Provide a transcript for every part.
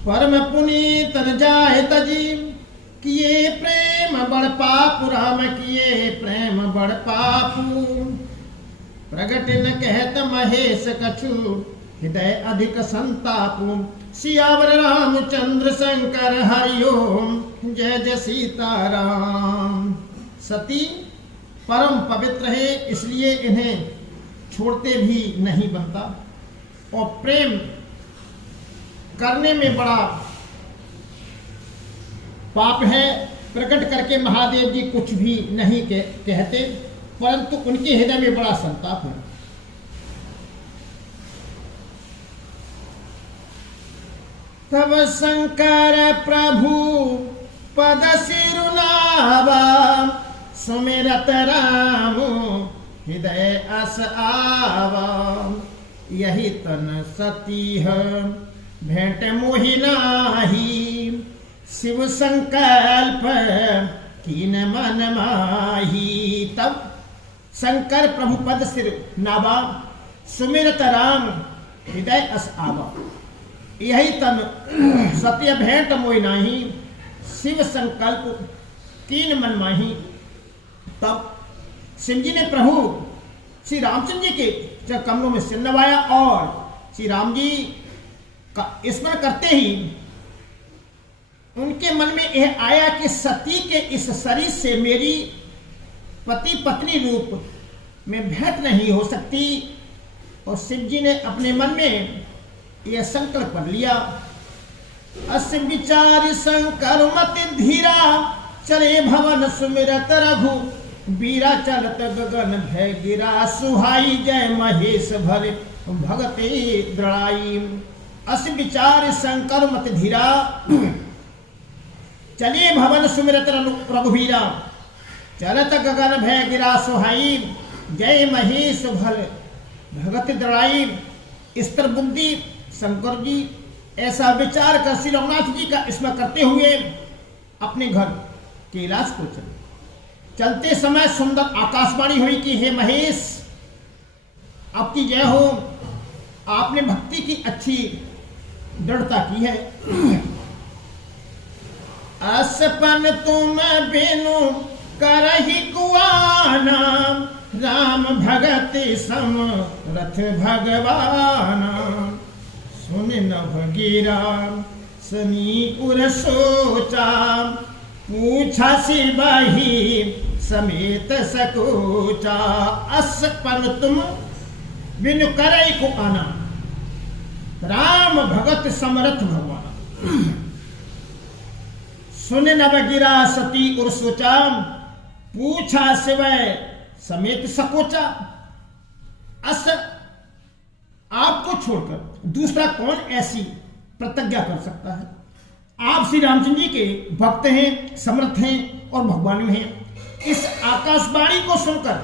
परम पुनीत जाय तजी, किए प्रेम बड़ पाप राम किए प्रेम बड़ पापू। प्रगट न कहत महेश कछु, हृदय अधिक संतापू। सियावर रामचंद्र शंकर हरिओम, जय जय सीताराम। सती परम पवित्र है, इसलिए इन्हें छोड़ते भी नहीं बनता, और प्रेम करने में बड़ा पाप है। प्रकट करके महादेव जी कुछ भी नहीं कहते, परंतु उनके हृदय में बड़ा संताप है। तब शंकर प्रभु पद सिरुनावा, सुमिरत राम हृदय अस आवा। यही तन सती है भेंट मोहि नाही, शिव संकल्प कीन मन माही। तब शंकर प्रभु पद सिर नावा, सुमिरत राम हृदय अस आवा। यही तन सत्य भेंट मोहि नाही, शिव संकल्प कीन मन माही। तब शिव जी ने प्रभु श्री रामचंद्र जी के कमलों में सिर नवाया, और श्री राम जी का स्मरण करते ही उनके मन में यह आया कि सती के इस शरीर से मेरी पति पत्नी रूप में भेंट नहीं हो सकती। और शिव जी ने अपने मन में यह संकल्प कर लिया। अस विचार शंकर मति धीरा, चले भवन सुमिरत रघु बीरा। चलत गगन भय गिरा, सुहाई जय महेश भरे भगते दृढ़ाई। अस विचार शंकर मति धीरा, चले भवन सुमिरत रघुबीरा। चलत गगन भय गिरा, सुहाई जय महेश भल भगत दृढ़ाई। इस पर बुद्धि शंकर जी ऐसा विचार कर श्री रघुनाथ जी का स्मरण करते हुए अपने घर कैलाश को चले। चलते समय सुंदर आकाशवाणी हुई कि हे महेश, आपकी जय हो, आपने भक्ति की अच्छी दृढ़ता की है। असपन तुम बिनु करहि कुआना, राम भगत समरथ भगवाना। सुन नभ गिरा सनी उर सोचा, पूछा सिबहि समेत सकोचा। असपन तुम बिनु करहि कुआना, राम भगत समरथ भगवान। सुन नभ गिरा सती उर सोचा, पूछा शिवय समेत सकोचा। अस आपको छोड़कर दूसरा कौन ऐसी प्रतिज्ञा कर सकता है? आप श्री रामचंद्र जी के भक्त हैं, समर्थ हैं और भगवान हैं। इस आकाशवाणी को सुनकर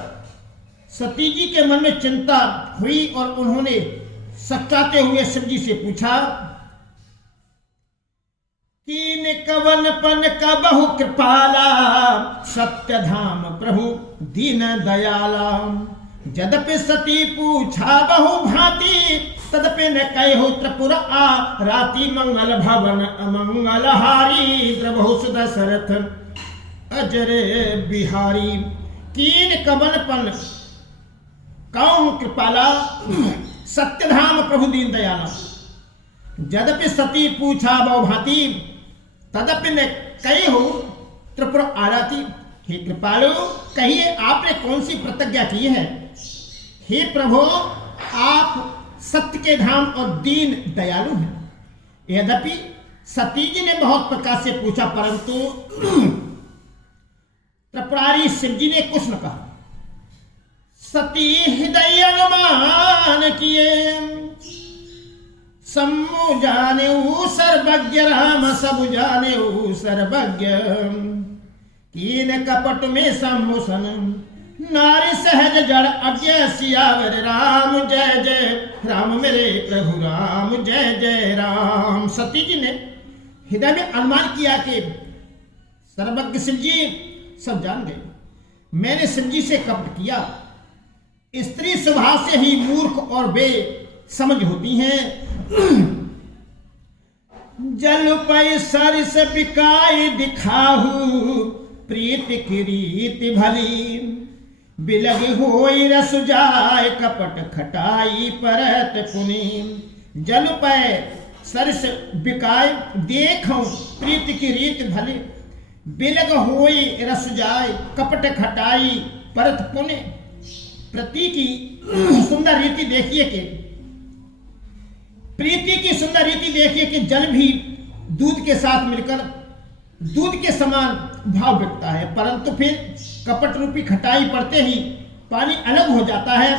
सती जी के मन में चिंता हुई और उन्होंने सच्चाते हुए शिव जी से पूछा, कीन कवन पन का बहु कृपाला, सत्य धाम प्रभु दीन दयाला। जदपि सती पूछा बहु भांति, तदपि न कहो त्रिपुर आ राति। मंगल भवन अमंगल हारी, द्रबहु सुदशरथ अजर बिहारी। कीन कवन पन कौन कृपाला, सत्य धाम प्रभु दीन दयाला। जदपि सती पूछा बहु भांति, तदपि न कहो त्रिपुर आराती। हे कृपालु, कहिए आपने कौन सी प्रतिज्ञा की है? हे प्रभु, आप सत्य के धाम और दीन दयालु हैं। यद्यपि सती जी ने बहुत प्रकार से पूछा, परंतु त्रिपुरारी शिव जी ने कुछ न कहा। सती हृदय अनुमान किए, सम्मु जाने सर्वज्ञ राम सब जाने सर्वज्ञ। कीन कपट में सम्मुसन, नारी सहज जड़ अज्ञ। सियावर राम जय जय राम, मेरे प्रभु राम जय जय राम। सती जी ने हृदय में अनुमान किया कि सर्वज्ञ शिव जी सब जान गए, मैंने शिव जी से कपट किया। स्त्री स्वभाव से ही मूर्ख और बे समझ होती हैं। जल पै सरिस बिकाई दिखाहू प्रीत की रीति भली बिलग होई रस जाय कपट खटाई परत पुनी जल पै सरिस बिकाय देखूं प्रीत की रीत भली बिलग होई रस जाय कपट खटाई परत पुने। प्रीति की सुंदर रीति देखिए कि प्रीति की सुंदर रीति देखिए कि जल भी दूध के साथ मिलकर दूध के समान भाव बिकता है, परंतु फिर कपट रूपी खटाई पड़ते ही पानी अलग हो जाता है,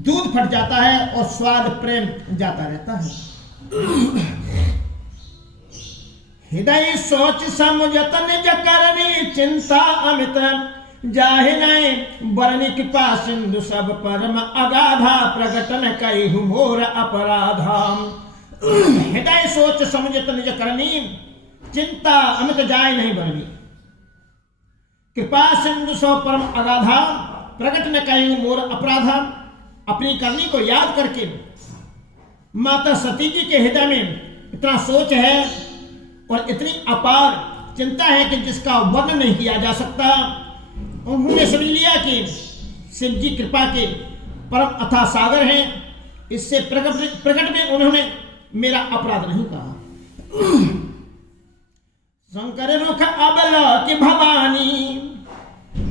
दूध फट जाता है और स्वाद प्रेम जाता रहता है। हृदय सोच समझत निज करनी चिंता अमित जाहि नहीं बरनी कृपा सिंधु सब परम अगाधा प्रगटन कई मोर अपराधा। हृदय सोच समझत निज करनी चिंता अमित जाय नहीं बरनी कृपा सिंधु सब परम अगाधा प्रगट न कई मोर अपराधा। अपनी करनी को याद करके माता सती जी के हृदय में इतना सोच है और इतनी अपार चिंता है कि जिसका वर्णन नहीं किया जा सकता। उन्होंने समझ लिया कि शिव जी कृपा के परम अथाह सागर हैं, इससे प्रकट में उन्होंने मेरा अपराध नहीं कहा। शंकर रुख अबल की भवानी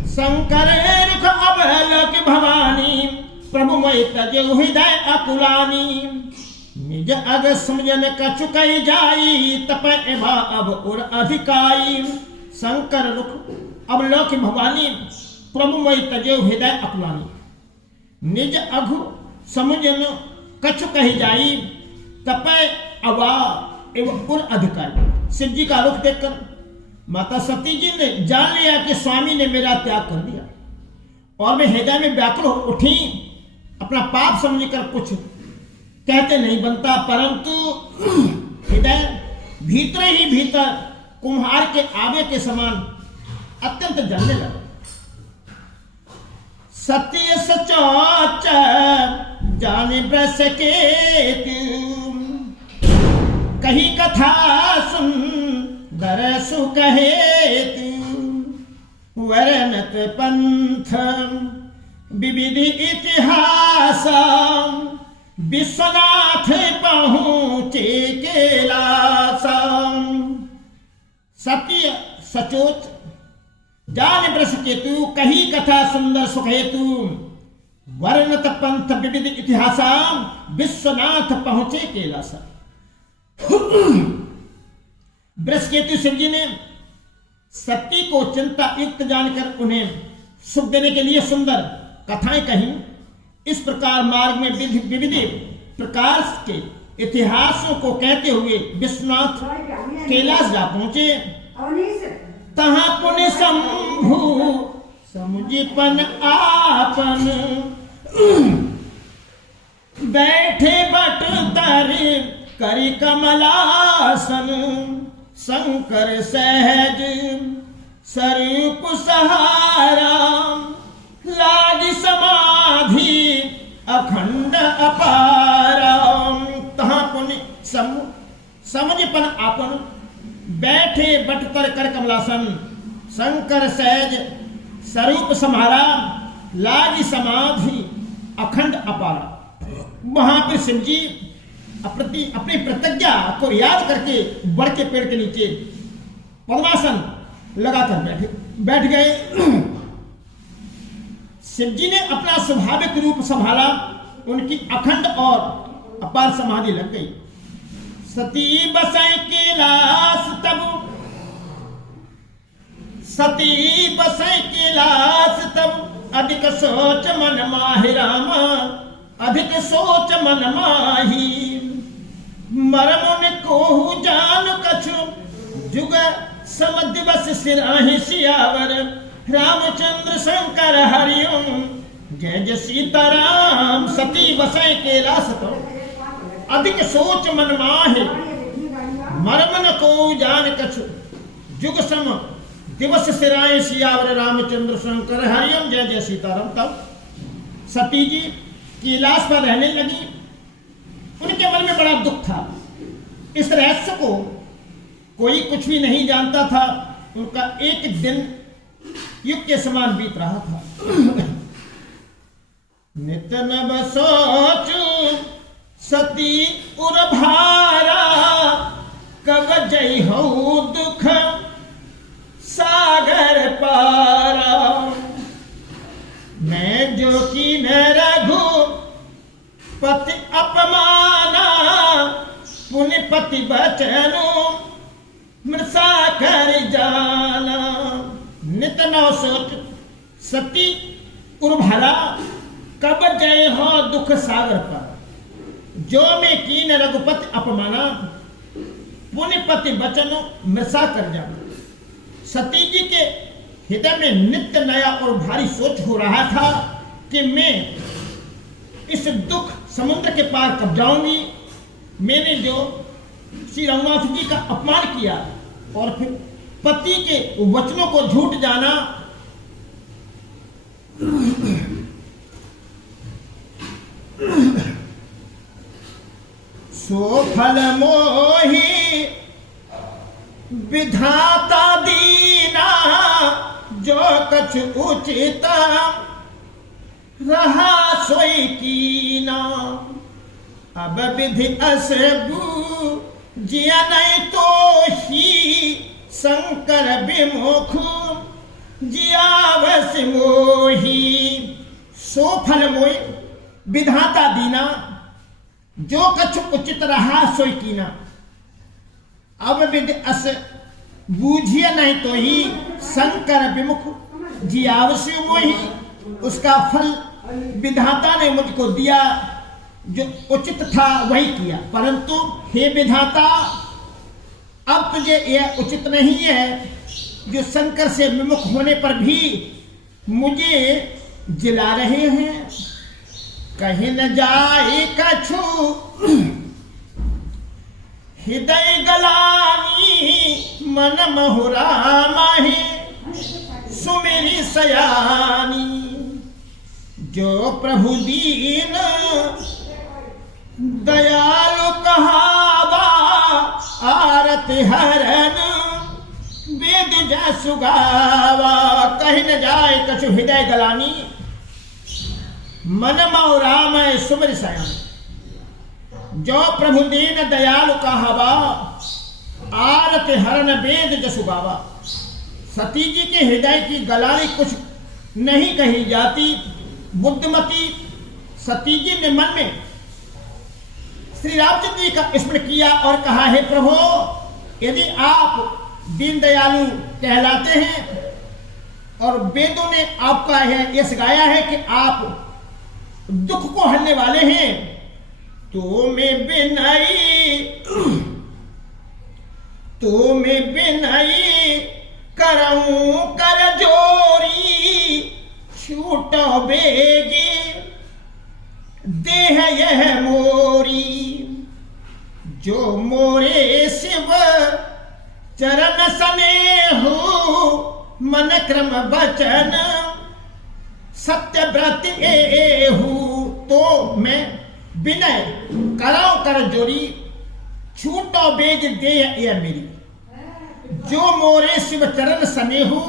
शंकर रुख अबल की भवानी प्रभु मई तजे हृदय अकुलानी निज अग समझन कछुकई जाई तप एभा अब और अधिकाई। शंकर रुख अबल की भवानी प्रभु मई तजे हृदय अकुलानी निज अघु समझन कछुकई जाई तप अबा एवं और अधिकारी। शिव जी का रुख देखकर माता सती जी ने जान लिया कि स्वामी ने मेरा त्याग कर दिया और मैं हृदय में व्याकुल उठी। अपना पाप समझकर कुछ कहते नहीं बनता, परंतु हृदय भीतर ही भीतर कुम्हार के आगे के समान अत्यंत जलने लगा। सत्य सचोच जाने ब्रस के कही कथा सुन दरसु कहे तू वर्णत पंथ विविध इतिहास विश्वनाथ पहुँचे कैलास। सत्य सचोच जान ब्रस केतु कही कथा सुंदर सुख हेतु वर्णत पंथ विविध इतिहास विश्वनाथ पहुँचे कैलास। बृहस्पति शिव जी ने सती को चिंता युक्त जानकर उन्हें सुख देने के लिए सुंदर कथाएं कही। इस प्रकार मार्ग में विविध प्रकार के इतिहासों को कहते हुए विश्वनाथ कैलाश जा पहुंचे। तहां पुण्य शंभु समुझपन आपन बैठे बट तर करी कमलासन शंकर सहज स्वरूप सहारा लाग समाधि अखंड अपारा। तहां पुण्य समझपन आपन बैठे बटतर कर कमलासन शंकर सहज स्वरूप समारा लाग समाधि अखंड अपारा। वहां पर शिव जी अपनी प्रतिज्ञा को याद करके बड़ के पेड़ के नीचे पद्मासन लगाकर बैठ गए। शिव जी ने अपना स्वाभाविक रूप संभाला, उनकी अखंड और अपार समाधि लग गई। सती बसै कैलाश तब सती बसै कैलाश तब अधिक सोच मन माहि राम अधिक सोच मन माही मरमुन को जान कछु जुग सम दिवस सिराहि सियावर रामचंद्र शंकर हरिओम जय जय सीताराम। सती बसै कैलाश तो अधिक सोच मन माहे मरमन को जान कछु जुग सम दिवस सिराहि सियावर रामचंद्र शंकर हरिओम जय जय सीताराम। तब सती जी कैलाश पर रहने लगी। उनके मन में बड़ा दुख था। इस रहस्य को कोई कुछ भी नहीं जानता था। उनका एक दिन युग के समान बीत रहा था। नित नव सोचू सती उर्भारा, कब जई हो दुख सागर पारा। मैं जो की न रघु पति अपमाना, पुण्य पति बचनु मृषा कर जाना। नित नव सोच सती उर्भरा, कब जय हो दुख सागर पर। जो में कीन रघुपति अपमाना, पुण्य पति बचनु मृषा कर जाना। सती जी के हृदय में नित्य नया और भारी सोच हो रहा था कि मैं इस दुख समुद्र के पार कब जाऊंगी। मैंने जो श्री रघुनाथ जी का अपमान किया और फिर पति के वचनों को झूठ जाना, सो फल मोही विधाता दीना, जो कछ उचित रहा सोई कीना। अब विधि असबू जिया नहीं तो ही, शंकर विमुख जियावस मोही। सो फल मोई विधाता दीना, जो कछ उचित रहा सोई कीना। अब विधि अस बूझिए नहीं तो ही, शंकर विमुख जियावस मोही। उसका फल विधाता ने मुझको दिया, जो उचित था वही किया। परंतु हे विधाता, अब तुझे यह उचित नहीं है जो शंकर से विमुख होने पर भी मुझे जिला रहे हैं। कहीं न जाए कछु हृदय गलानी, मन महुरा माही सुमेरी सयानी। जो प्रभु दीन दयालु कहावा, आरत हरन वेद जसु गावा। कहीं न जाए कछु हृदय गलानी, मन मौरामय सुमर सयानी। जो प्रभु दीन दयालु कहावा, आरत हरन वेद जसु गावा। सती जी के हृदय की गलानी कुछ नहीं कही जाती। बुद्धिमती सती जी ने मन में श्री रामचंद्र जी का स्मरण किया और कहा, हे प्रभु, यदि आप दीन दयालु कहलाते हैं और वेदों ने आपका यश गाया है कि आप दुख को हरने वाले हैं, तो मैं बिनई करऊं कर जोरी। छूटो बेगी देह यह मोरी, जो मोरे शिव चरण स्नेहु। मन क्रम वचन सत्य व्रत एहू। तो मैं विनय कराओ कर जोरी, छूटो बेग दे यह मेरी। जो मोरे शिव चरण स्नेहु,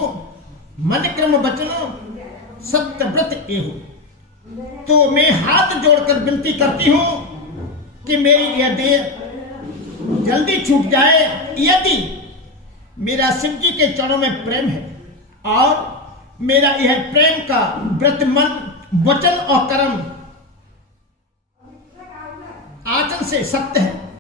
मन क्रम वचन सत्य व्रत एहू। तो मैं हाथ जोड़कर विनती करती हूं कि मेरी यह देह जल्दी छूट जाए। यदि मेरा शिव जी के चरणों में प्रेम है और मेरा यह प्रेम का व्रत मन वचन और कर्म आचरण से सत्य है,